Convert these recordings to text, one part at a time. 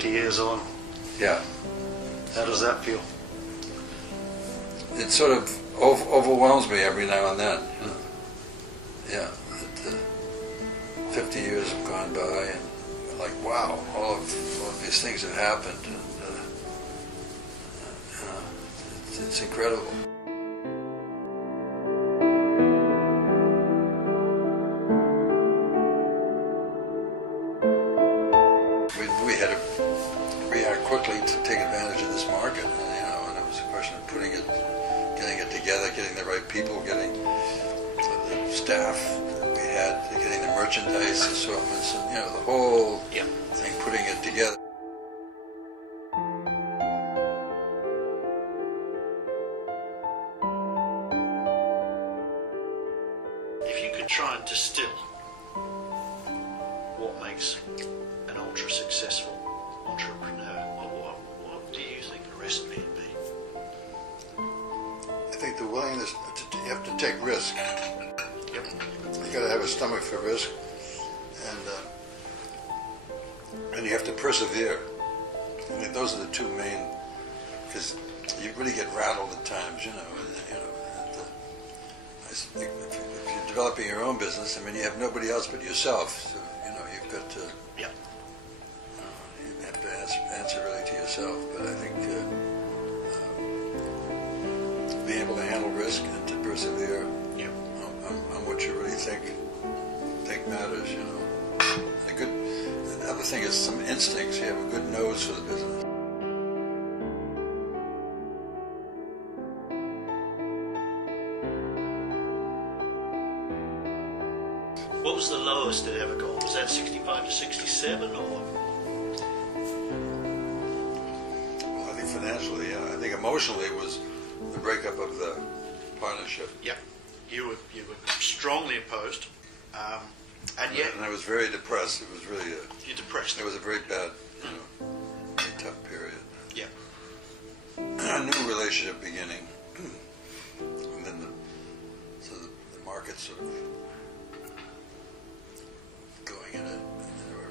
50 years on. Yeah. How does that feel? It sort of overwhelms me every now and then. You know? Yeah. 50 years have gone by, and like, wow, all of these things have happened, and it's incredible. We had to react quickly to take advantage of this market, and it was a question of getting it together, getting the right people, getting the staff that we had, getting the merchandise assortments, and the whole thing, putting it together. If you could try and distill what makes an ultra-successful entrepreneur, what do you think the recipe would be? I think the willingness you have to take risk. Yep. You got to have a stomach for risk, and you have to persevere. I mean, those are the two main, because you really get rattled at times, if you're developing your own business, I mean, you have nobody else but yourself, so you've got to. Yep. You have to answer really to yourself. But I think being able to handle risk and to persevere on what you really think matters. The other thing is some instincts. You have a good nose for the business. What was the lowest it ever got? Was that 65 to 67 or? Well, I think financially, yeah. I think emotionally it was the breakup of the partnership. Yep. You were strongly opposed, and yet. And I was very depressed. It was really You're depressed. It was a very bad, very tough period. Yeah. A new relationship beginning, and then the market sort of going in a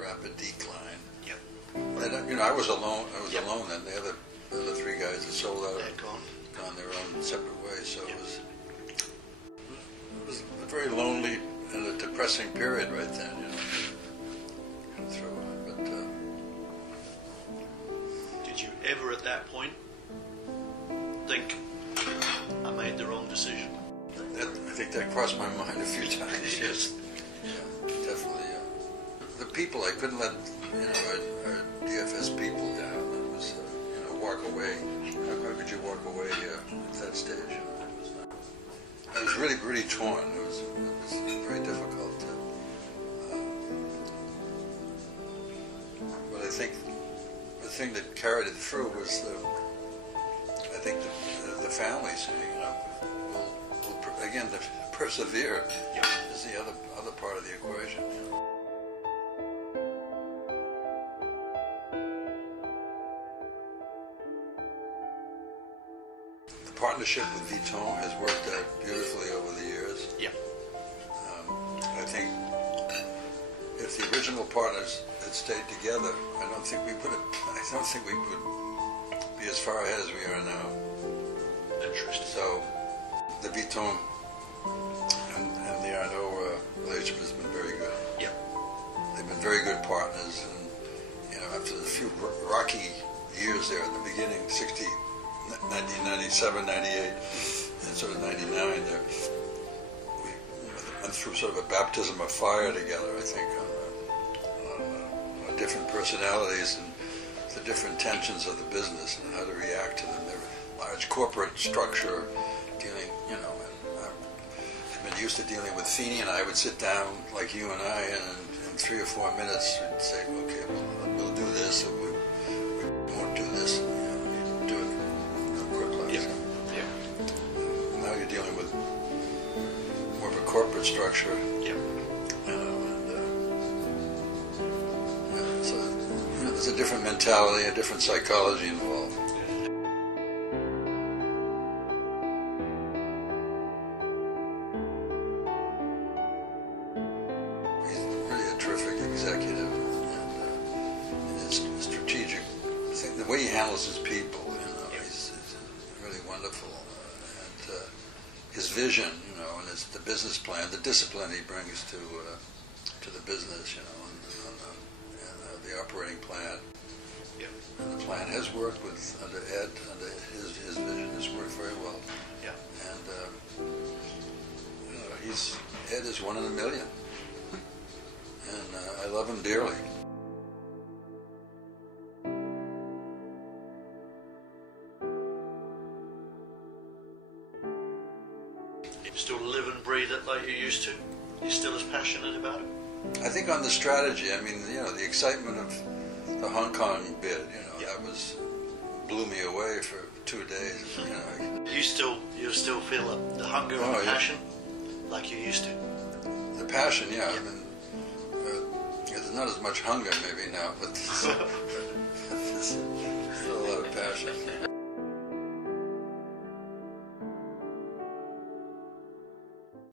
rapid decline. Yep. And I was alone. Alone then. The other three guys had sold out, They'd gone their own separate ways. So it was a very lonely and a depressing period right then. Did you ever at that point think, I made the wrong decision? I think that crossed my mind a few times. Yes. Yeah, definitely. The people, I couldn't let our DFS people down. That was walk away. How could you walk away at that stage? I was really, really torn. It was very difficult. But I think the thing that carried it through was the family saying, again, to persevere is the other part of the equation. The partnership with Vuitton has worked out beautifully over the years. Yeah. I think if the original partners had stayed together, I don't think we would be as far ahead as we are now. Interesting. So the Vuitton and the Arnaud relationship has been very good. Yeah. They've been very good partners, and after a few rocky years there at the beginning, 1997, 98, and sort of 99, we went through sort of a baptism of fire together, I think, on different personalities and the different tensions of the business and how to react to them. They're large corporate structure, dealing, and I've been used to dealing with Feeney, and I would sit down like you and I, and in 3 or 4 minutes, we'd say, okay, we'll do this, or we won't do this, do it quickly. Yeah. So, Yeah. now you're dealing with more of a corporate structure. Yeah. So there's a different mentality, a different psychology involved. He's really a terrific executive, and his strategic way he handles his people, he's really wonderful. And his vision, and the business plan, the discipline he brings to the business, and the operating plan. Yeah. And the plan has worked under Ed, under his vision has worked very well. Yeah. And Ed is one in a million, and I love him dearly. You still live and breathe it like you used to? You're still as passionate about it? I think on the strategy, the excitement of the Hong Kong bid, that blew me away for 2 days. You still feel the hunger and the passion like you used to? The passion, yeah. There's not as much hunger maybe now, but there's still a lot of passion.